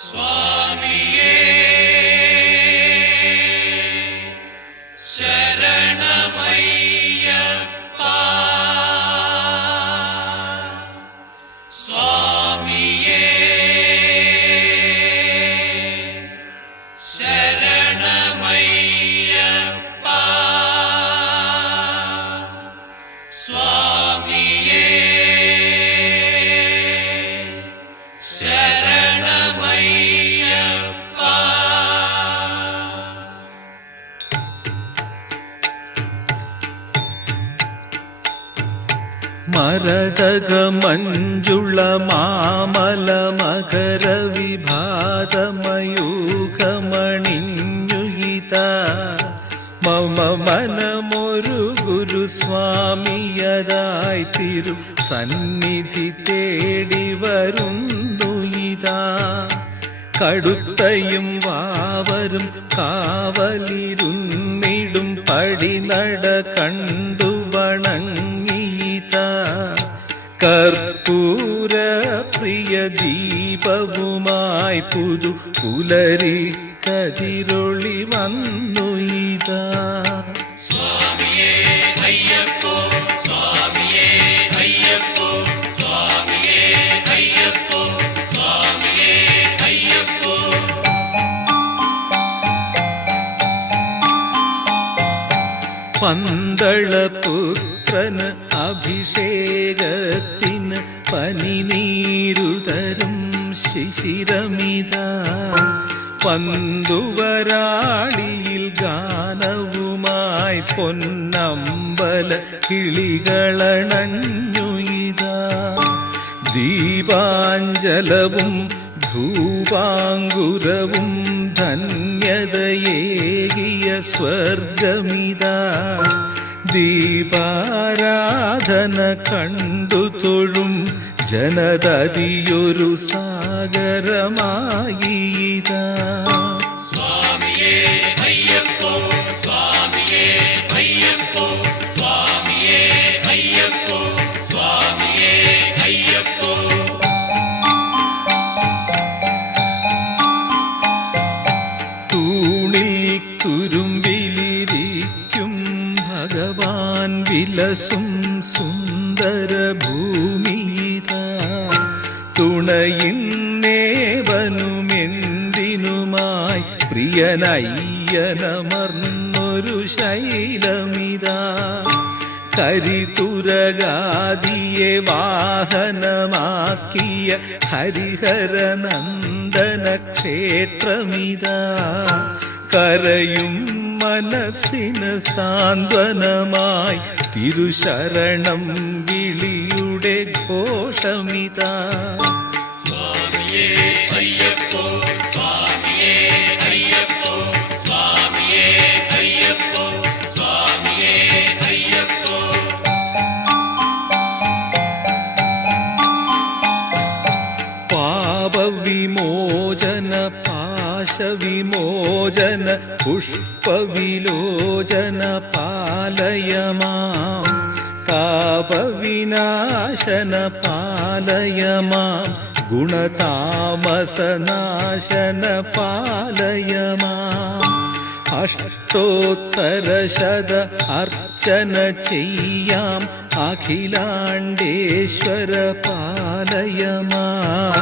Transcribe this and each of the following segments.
സ്വാമിയേ ശരണമയ്യപ്പ സ്വാമിയേ ശരണമയ്യപ്പ സ്വാമിയേ മരതക മഞ്ജുള മാമല മകര വിഭാതമയൂഖമണിഞ്ഞുയിത മമ മനമൊരു ഗുരുസ്വാമിയതായി തിരു സന്നിധി തേടി വരുന്നുയിതാ കടുത്തയും വാവരും കാവലിരുന്നിടും പടിനട കണ്ടു വണങ്ങിയിത കർപ്പൂര പ്രിയ ദീപവുമായി പുതു പുലരി കതിരൊളി വന്നുയിതാ സ്വാമിയേ അയ്യപ്പോ സ്വാമിയേ അയ്യപ്പോ സ്വാമിയേ അയ്യപ്പോ സ്വാമിയേ അയ്യപ്പോ പന്തളപുത്രന് അഭിഷേകത്തിന് പനിനീരുതരും ശിശിരമിത പന്തുവരാളിയിൽ ഗാനവുമായി പൊന്നമ്പല കിളികളണഞ്ഞുയിതാ ദീപാഞ്ജലവും ധൂപാങ്കുരവും ധന്യതയേകിയ സ്വർഗമിതാ ദീപാരാധന കണ്ടു തൊഴും ജനതതിയൊരു സാഗരമായിതാ സ്വാമിയേ അയ്യപ്പോ സ്വാമിയേ അയ്യപ്പോ സ്വാമിയേ അയ്യപ്പോ സ്വാമിയേ അയ്യപ്പോ തൂണിൽ തുരുമ്പിലിരിക്കും ഭഗവാൻ വിലസും സുന്ദര ഭൂമിയിതാ തുണയിന്നേവനുമെന്തിനുമായി പ്രിയനയ്യനമർന്നൊരു ശൈലമിതാ കരിതുരഗാദിയെ വാഹനമാക്കിയ ഹരിഹരനന്ദന ക്ഷേത്രമിതാ കരയും മനസ്സിന് സാന്ത്വനമായി തിരുശരണം വിളിയുടെ ഘോഷമിതാ സ്വാമിയേ അയ്യപ്പോ സ്വാമിയേ അയ്യപ്പോ സ്വാമിയേ അയ്യപ്പോ സ്വാമിയേ അയ്യപ്പോ പാപവിമോചന പാശവിമോചന പുഷ്പവിലോചന പാലയമാം താപവിനാശന പാലയമാം ഗുണതാമസനാശന പാലയമാം അഷ്ടോത്തരശത അർച്ചന ചെയ്യാം അഖിലാണ്ടേശ്വര പാലയമാം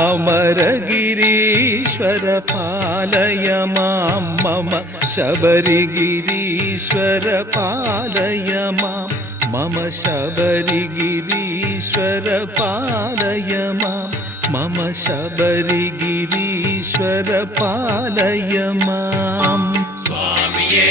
അമരഗിരീശ്വര പാലയമാം മമ ശബരിഗിരീശ്വര പാലയമാം മമ ശബരിഗിരീശ്വര പാലയമാം മമ ശബരിഗിരീശ്വര പാലയമാം സ്വാമിയേ